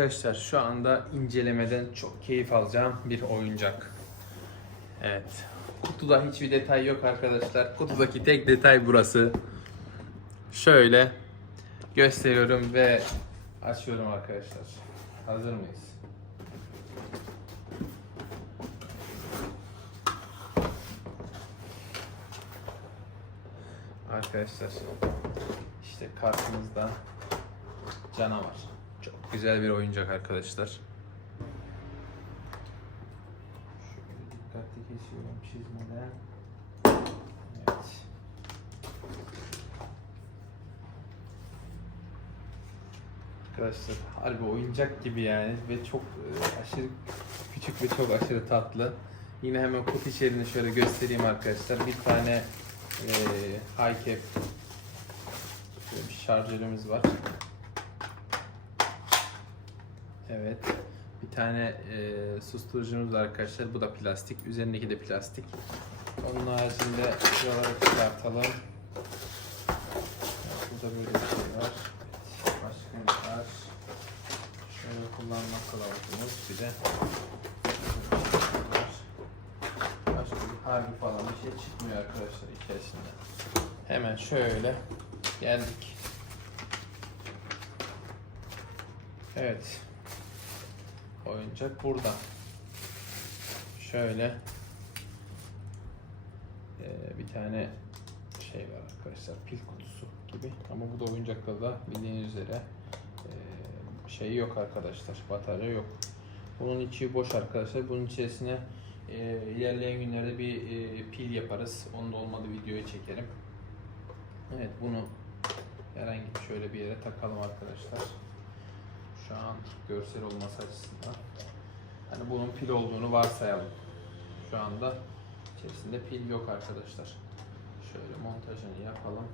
arkadaşlar şu anda incelemeden çok keyif alacağım bir oyuncak. Evet. Kutuda hiçbir detay yok arkadaşlar. Kutudaki tek detay burası. Şöyle gösteriyorum ve açıyorum arkadaşlar. Hazır mıyız? Arkadaşlar işte karşımızda canavar. Güzel bir oyuncak arkadaşlar. Şöyle dikkatli kesiyorum çizmeden. Evet. Arkadaşlar harbi oyuncak gibi yani ve çok e, aşırı küçük ve çok aşırı tatlı. Yine hemen kutu içeriğini şöyle göstereyim arkadaşlar. Bir tane e, high cap şöyle bir şarjörümüz var. Evet. Bir tane e, susturucumuz var arkadaşlar. Bu da plastik. Üzerindeki de plastik. Onun haricinde şuraları çıkartalım. Burada böyle bir şey var. Evet, başka ne var? Şöyle kullanma kılavuzumuz. Bir de. Başka bir harbi falan bir şey çıkmıyor arkadaşlar içerisinde. Hemen şöyle geldik. Evet. Oyuncak burada. Şöyle eee, bir tane şey var arkadaşlar pil kutusu gibi ama bu da oyuncakta da bildiğiniz üzere şey yok arkadaşlar batarya yok. Bunun içi boş arkadaşlar. Bunun içerisine eee, ilerleyen günlerde bir pil yaparız. Onun da olmadı videoya çekerim. Evet bunu herhangi şöyle bir yere takalım arkadaşlar. Şu an görsel olması açısından. Hani bunun pil olduğunu varsayalım. Şu anda içerisinde pil yok arkadaşlar. Şöyle montajını yapalım.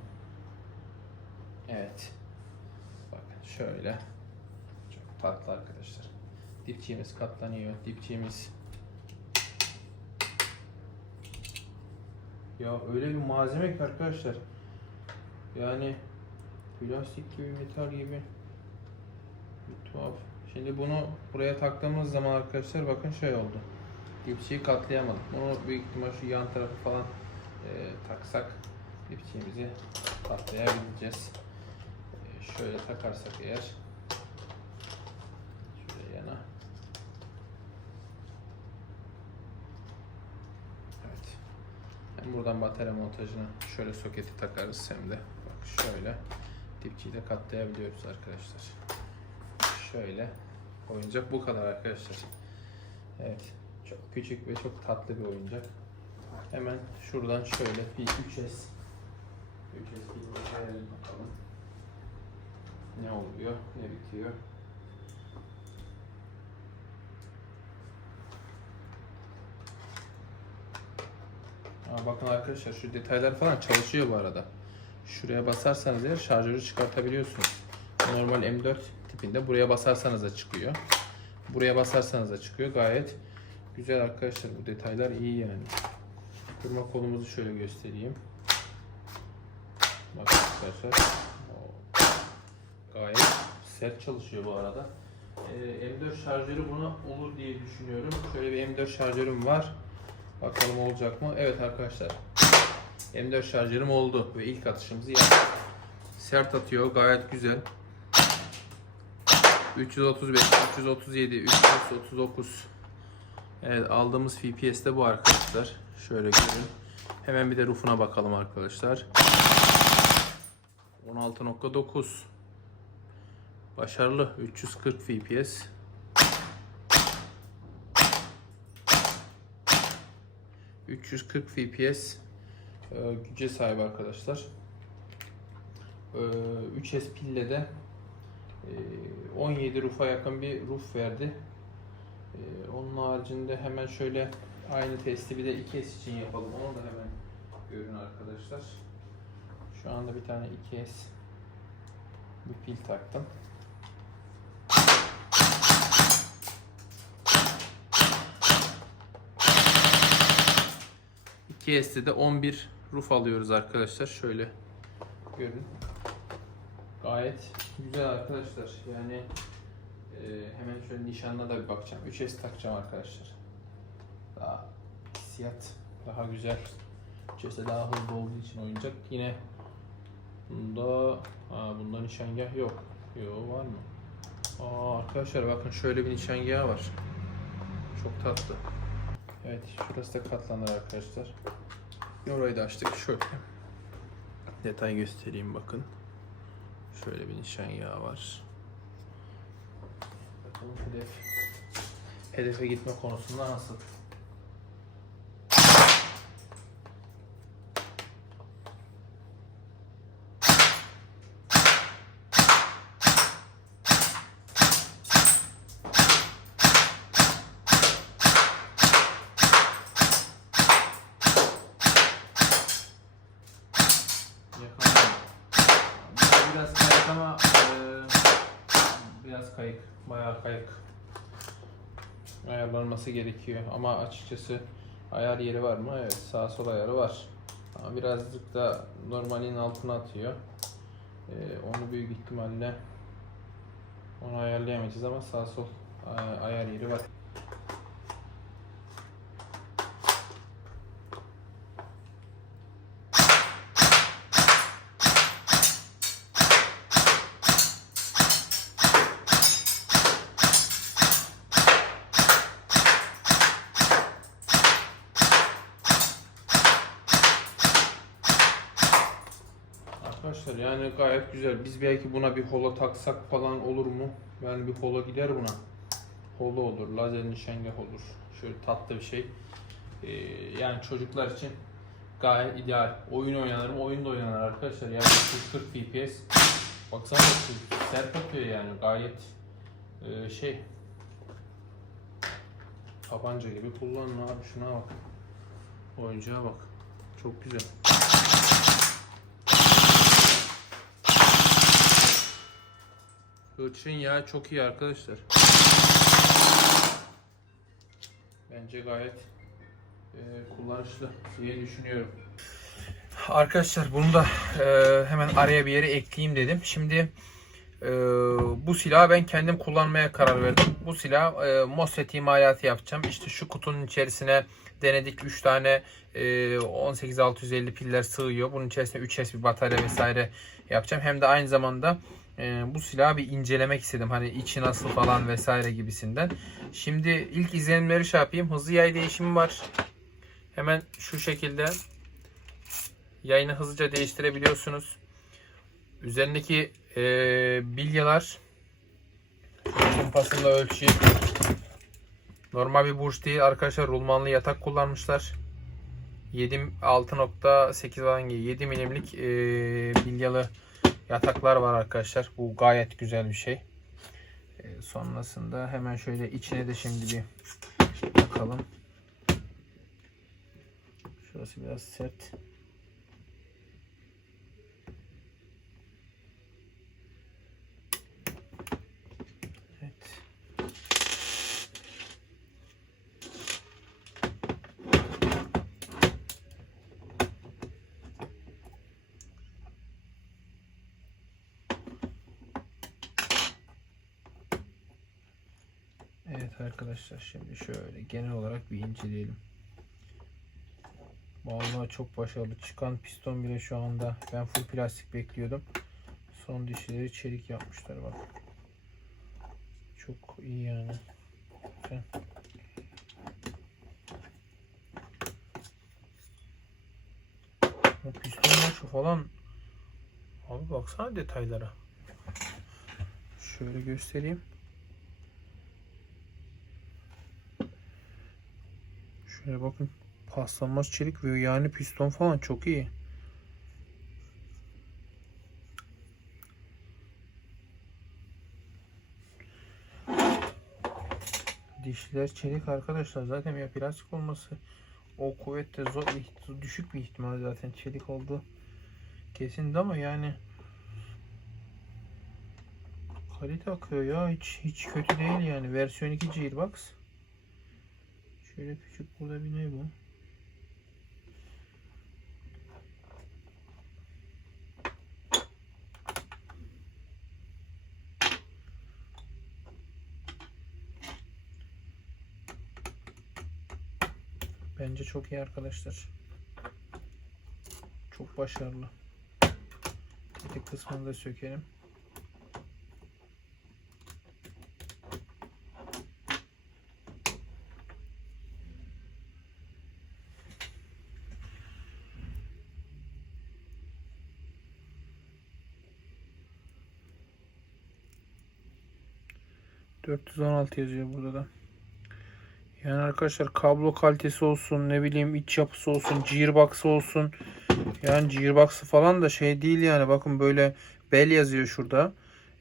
Evet. Bakın şöyle. Çok tatlı arkadaşlar. Dipçiğimiz katlanıyor. Dipçiğimiz Ya öyle bir malzeme ki arkadaşlar. Yani plastik gibi, metal gibi. Bir tuhaf. Şimdi bunu buraya taktığımız zaman arkadaşlar bakın şey oldu. Dipçiyi katlayamadık. Bunu büyük ihtimal şu yan tarafı falan e, taksak dipçiğimizi katlayabileceğiz. E, şöyle takarsak eğer şöyle yana Evet. Hem buradan batarya montajına şöyle soketi takarız hem de bak şöyle dipçiyi de katlayabiliyoruz arkadaşlar. Şöyle oyuncak bu kadar arkadaşlar. Evet. Çok küçük ve çok tatlı bir oyuncak. Hemen şuradan şöyle bir 3S 3S filmi verelim bakalım. Ne oluyor, ne bitiyor. Aa, bakın arkadaşlar şu detaylar falan çalışıyor bu arada. Şuraya basarsanız eğer şarjörü çıkartabiliyorsunuz. Normal M4 tipinde buraya basarsanız da çıkıyor. Buraya basarsanız da çıkıyor. Gayet güzel arkadaşlar. Bu detaylar iyi yani. Kırma kolumuzu şöyle göstereyim. Bakın arkadaşlar. Gayet sert çalışıyor bu arada. Ee, M4 şarjörü buna olur diye düşünüyorum. Şöyle bir M4 şarjörüm var. Bakalım olacak mı? Evet arkadaşlar. M4 şarjörüm oldu ve ilk atışımızı yaptık. Sert atıyor. Gayet güzel. 335, 337, 339. Evet aldığımız FPS de bu arkadaşlar. Şöyle görün. Hemen bir de rufuna bakalım arkadaşlar. 16.9 Başarılı 340 FPS. ...340 FPS e, güce sahip arkadaşlar. E, 3S pille de e, 17 rufa yakın bir ruf verdi. E, onun haricinde hemen şöyle aynı testi bir de 2S için yapalım. Onu da hemen görün arkadaşlar. Şu anda bir tane 2S bir pil taktım. İki S'de de 11 ruf alıyoruz arkadaşlar. Şöyle görün. Gayet güzel arkadaşlar. Yani e, hemen şöyle nişanına da bir bakacağım. 3S takacağım arkadaşlar. Daha hissiyat daha güzel. 3S'de daha hızlı olduğu için oyuncak. Yine bunda ha, bunda nişangah yok. Yok var mı? Aa, arkadaşlar bakın şöyle bir nişangahı var. Çok tatlı. Evet şurası da katlanır arkadaşlar. Orayı da açtık şöyle. Detay göstereyim bakın. Şöyle bir nişangahı var. Bakalım hedef. Hedefe gitme konusunda nasıl? Yakaladım. Bu Kayık ama eee, biraz kayık. Bayağı kayık. Ayarlanması gerekiyor ama açıkçası ayar yeri var mı? Evet sağ sol ayarı var. Ama birazcık da normalin altına atıyor. Eee, onu büyük ihtimalle onu ayarlayamayacağız ama sağ sol ay- ayar yeri var. Arkadaşlar yani gayet güzel. Biz belki buna bir holo taksak falan olur mu? Yani bir holo gider buna. Holo olur, lazer nişangah olur. Şöyle tatlı bir şey. Ee, yani çocuklar için gayet ideal. Oyun oynanır mı? Oyun da oynanır arkadaşlar. Yani 140 FPS. Baksana sert atıyor yani gayet e, şey tabanca gibi kullanın abi şuna bak. Oyuncağa bak. Çok güzel. Hırçın yağı çok iyi arkadaşlar. Bence gayet e, kullanışlı diye düşünüyorum. Arkadaşlar bunu da e, hemen araya bir yere ekleyeyim dedim. Şimdi e, bu silahı ben kendim kullanmaya karar verdim. Bu silah e, MOSFET imalatı yapacağım. İşte şu kutunun içerisine denedik 3 tane e, 18650 piller sığıyor. Bunun içerisine 3S bir batarya vesaire yapacağım. Hem de aynı zamanda e, bu silahı bir incelemek istedim. Hani içi nasıl falan vesaire gibisinden. Şimdi ilk izlenimleri şey yapayım. Hızlı yay değişimi var. Hemen şu şekilde yayını hızlıca değiştirebiliyorsunuz. Üzerindeki e, bilyalar kumpasında ölçü normal bir burç değil arkadaşlar rulmanlı yatak kullanmışlar 7 6.8 falan gibi 7 milimlik e, bilyalı yataklar var arkadaşlar. Bu gayet güzel bir şey. E, sonrasında hemen şöyle içine de şimdi bir bakalım şurası biraz sert Evet. Evet arkadaşlar şimdi şöyle genel olarak bir inceleyelim. Vallahi çok başarılı. Çıkan piston bile şu anda ben full plastik bekliyordum. Son dişleri çelik yapmışlar bak. Çok iyi yani. Güzel. O piston şu falan. Abi baksana detaylara. Şöyle göstereyim. Şöyle bakın. Paslanmaz çelik ve yani piston falan çok iyi. Dişler çelik arkadaşlar. Zaten ya plastik olması o kuvvette zor düşük bir ihtimal zaten çelik oldu. Kesindi ama yani kalite akıyor ya hiç hiç kötü değil yani versiyon 2 Gearbox. Şöyle küçük burada bir ne bu? Bence çok iyi arkadaşlar. Çok başarılı. Etek kısmını da sökelim. ...416 yazıyor burada da. Yani arkadaşlar kablo kalitesi olsun ne bileyim iç yapısı olsun gearbox'ı olsun yani gearbox'ı falan da şey değil yani bakın böyle bel yazıyor şurada.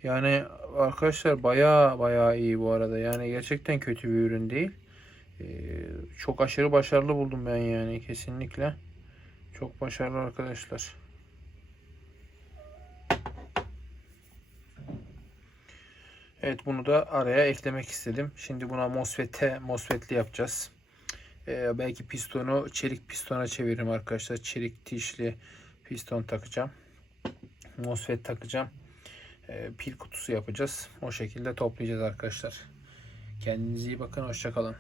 Yani arkadaşlar baya baya iyi bu arada yani gerçekten kötü bir ürün değil. Ee, çok aşırı başarılı buldum ben yani kesinlikle. Çok başarılı arkadaşlar. Evet bunu da araya eklemek istedim. Şimdi buna MOSFET'e MOSFET'li yapacağız. Ee, belki pistonu çelik pistona çeviririm arkadaşlar. Çelik dişli piston takacağım. MOSFET takacağım. Ee, pil kutusu yapacağız. O şekilde toplayacağız arkadaşlar. Kendinize iyi bakın. Hoşçakalın.